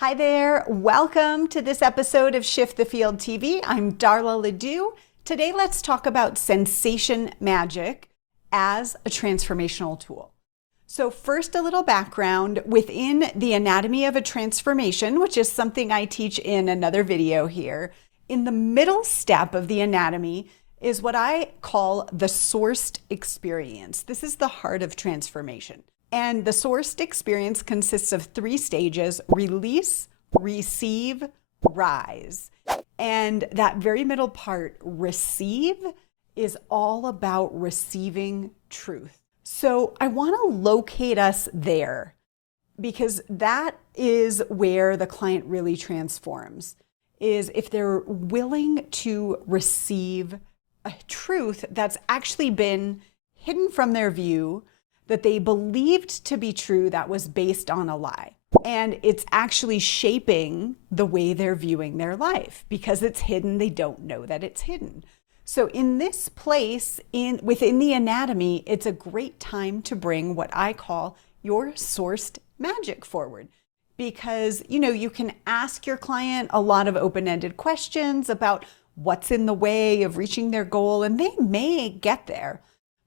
Hi there, welcome to this episode of Shift the Field TV. I'm Darla LeDoux. Today let's talk about sensation magic as a transformational tool. So first, a little background within the anatomy of a transformation, which is something I teach in another video here. In the middle step of the anatomy is what I call the sourced experience. This is the heart of transformation. And the sourced experience consists of 3 stages: release, receive, rise. And that very middle part, receive, is all about receiving truth. So I want to locate us there because that is where the client really transforms, is if they're willing to receive a truth that's actually been hidden from their view, that they believed to be true, that was based on a lie. And it's actually shaping the way they're viewing their life. Because it's hidden, they don't know that it's hidden. So in this place, within the anatomy, it's a great time to bring what I call your sourced magic forward. Because, you can ask your client a lot of open-ended questions about what's in the way of reaching their goal, and they may get there.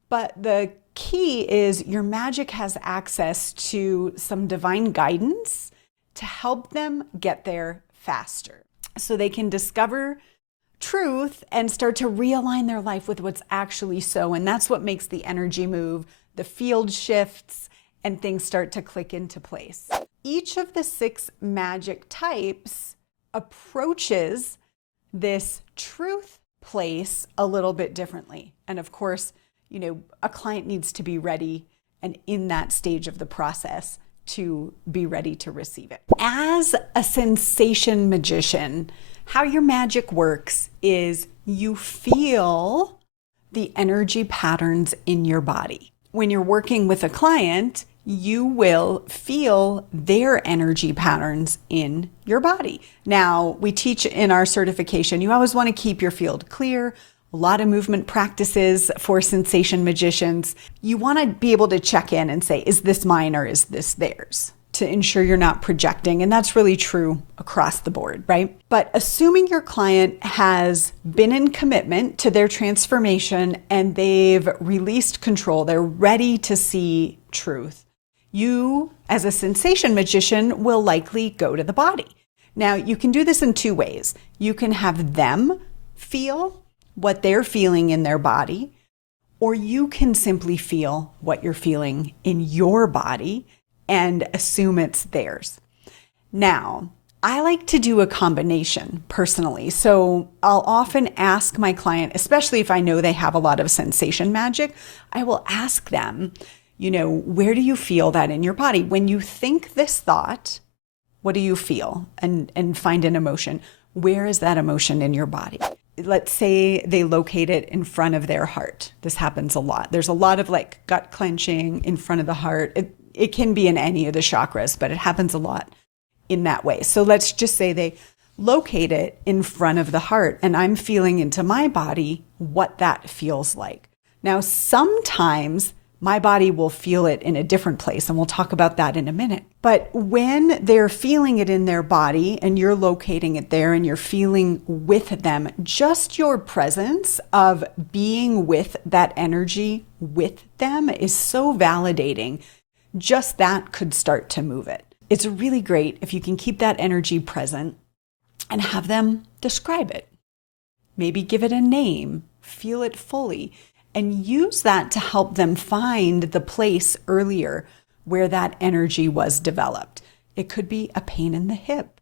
But the key is your magic has access to some divine guidance to help them get there faster so they can discover truth and start to realign their life with what's actually so. And that's what makes the energy move, the field shifts, and things start to click into place. Each of the 6 magic types approaches this truth place a little bit differently. And of course, a client needs to be ready and in that stage of the process to be ready to receive it. As a sensation magician, how your magic works is you feel the energy patterns in your body. When you're working with a client, you will feel their energy patterns in your body. Now, we teach in our certification, you always want to keep your field clear. A lot of movement practices for sensation magicians. You want to be able to check in and say, is this mine or is this theirs? To ensure you're not projecting. And that's really true across the board, right? But assuming your client has been in commitment to their transformation and they've released control, they're ready to see truth, you, as a sensation magician, will likely go to the body. Now, you can do this in 2 ways. You can have them feel what they're feeling in their body, or you can simply feel what you're feeling in your body and assume it's theirs. Now, I like to do a combination personally. So I'll often ask my client, especially if I know they have a lot of sensation magic, I will ask them, where do you feel that in your body? When you think this thought, what do you feel? And find an emotion. Where is that emotion in your body? Let's say they locate it in front of their heart. This happens a lot. There's a lot of gut clenching in front of the heart. It can be in any of the chakras, but it happens a lot in that way. So let's just say they locate it in front of the heart, and I'm feeling into my body what that feels like. Now, sometimes my body will feel it in a different place, and we'll talk about that in a minute. But when they're feeling it in their body and you're locating it there and you're feeling with them, just your presence of being with that energy with them is so validating. Just that could start to move it. It's really great if you can keep that energy present and have them describe it. Maybe give it a name, feel it fully, and use that to help them find the place earlier where that energy was developed. It could be a pain in the hip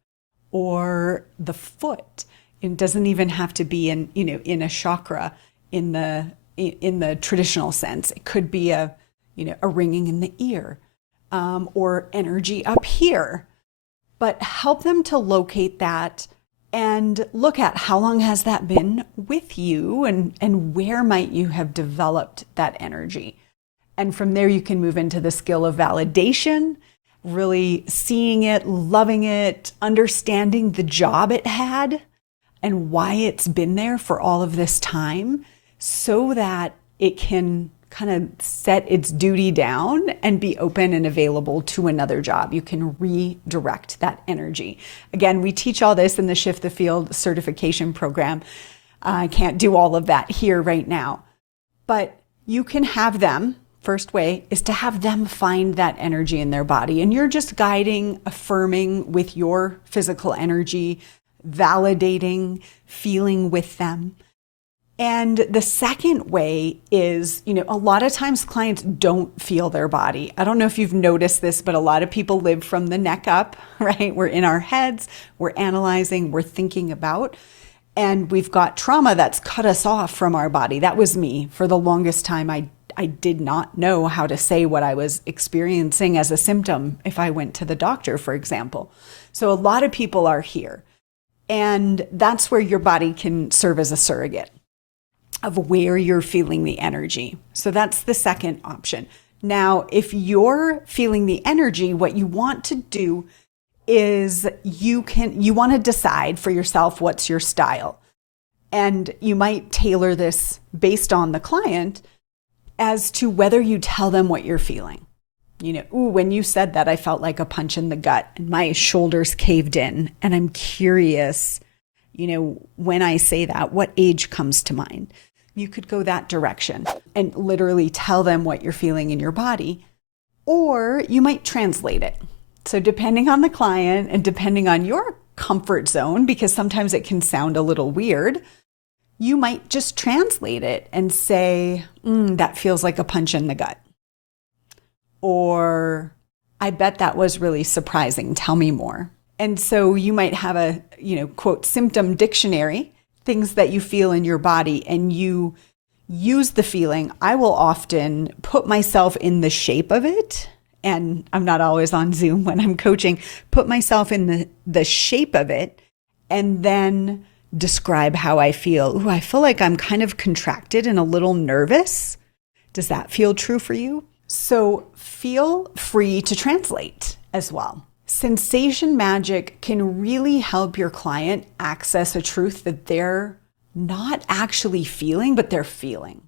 or the foot. It doesn't even have to be in a chakra in the traditional sense. It could be a ringing in the ear or energy up here. But help them to locate that and look at how long has that been with you and where might you have developed that energy. And from there, you can move into the skill of validation, really seeing it, loving it, understanding the job it had and why it's been there for all of this time so that it can kind of set its duty down and be open and available to another job. You can redirect that energy. Again, we teach all this in the Shift the Field certification program. I can't do all of that here right now, but you can have them. First way is to have them find that energy in their body, and you're just guiding, affirming with your physical energy, validating, feeling with them. And the second way is, a lot of times clients don't feel their body. I don't know if you've noticed this, but a lot of people live from the neck up, right? We're in our heads, we're analyzing, we're thinking about, and we've got trauma that's cut us off from our body. That was me. For the longest time, I did not know how to say what I was experiencing as a symptom if I went to the doctor, for example. So a lot of people are here, and that's where your body can serve as a surrogate of where you're feeling the energy. So that's the second option. Now, if you're feeling the energy, what you want to do is you want to decide for yourself what's your style. And you might tailor this based on the client as to whether you tell them what you're feeling. When you said that, I felt like a punch in the gut and my shoulders caved in. And I'm curious, when I say that, what age comes to mind? You could go that direction and literally tell them what you're feeling in your body, or you might translate it. So depending on the client and depending on your comfort zone, because sometimes it can sound a little weird, you might just translate it and say, that feels like a punch in the gut. Or, I bet that was really surprising. Tell me more. And so you might have a, quote, symptom dictionary, things that you feel in your body, and you use the feeling. I will often put myself in the shape of it. And I'm not always on Zoom when I'm coaching, put myself in the shape of it and then describe how I feel. I feel like I'm kind of contracted and a little nervous. Does that feel true for you? So feel free to translate as well. Sensation magic can really help your client access a truth that they're not actually feeling, but they're feeling.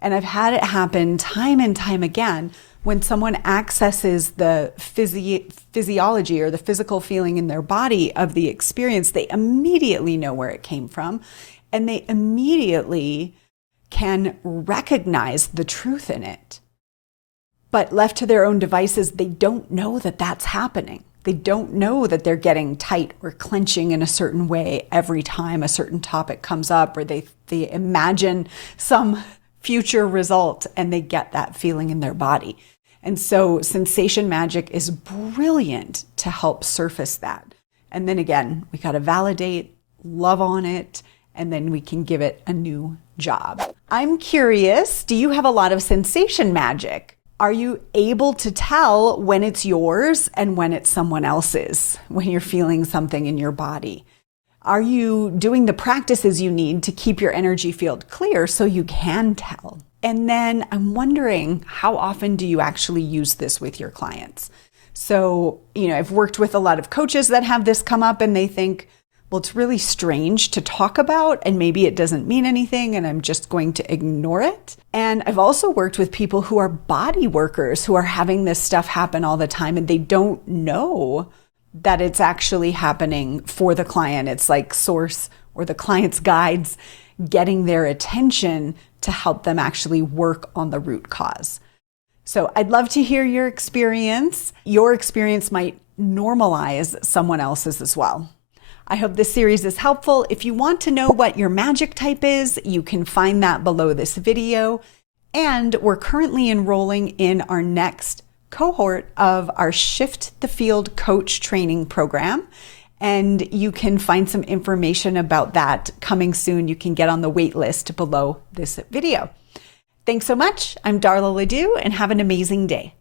And I've had it happen time and time again when someone accesses the physiology or the physical feeling in their body of the experience. They immediately know where it came from, and they immediately can recognize the truth in it. But left to their own devices, they don't know that that's happening. They don't know that they're getting tight or clenching in a certain way every time a certain topic comes up, or they imagine some future result and they get that feeling in their body. And so sensation magic is brilliant to help surface that. And then again, we got to validate, love on it, and then we can give it a new job. I'm curious, do you have a lot of sensation magic? Are you able to tell when it's yours and when it's someone else's, when you're feeling something in your body? Are you doing the practices you need to keep your energy field clear so you can tell? And then I'm wondering, how often do you actually use this with your clients? So, I've worked with a lot of coaches that have this come up and they think, well, it's really strange to talk about and maybe it doesn't mean anything and I'm just going to ignore it. And I've also worked with people who are body workers who are having this stuff happen all the time and they don't know that it's actually happening for the client. It's like source or the client's guides getting their attention to help them actually work on the root cause. So I'd love to hear your experience. Your experience might normalize someone else's as well. I hope this series is helpful. If you want to know what your magic type is, you can find that below this video. And we're currently enrolling in our next cohort of our Shift the Field Coach Training Program. And you can find some information about that coming soon. You can get on the wait list below this video. Thanks so much. I'm Darla LeDoux, and have an amazing day.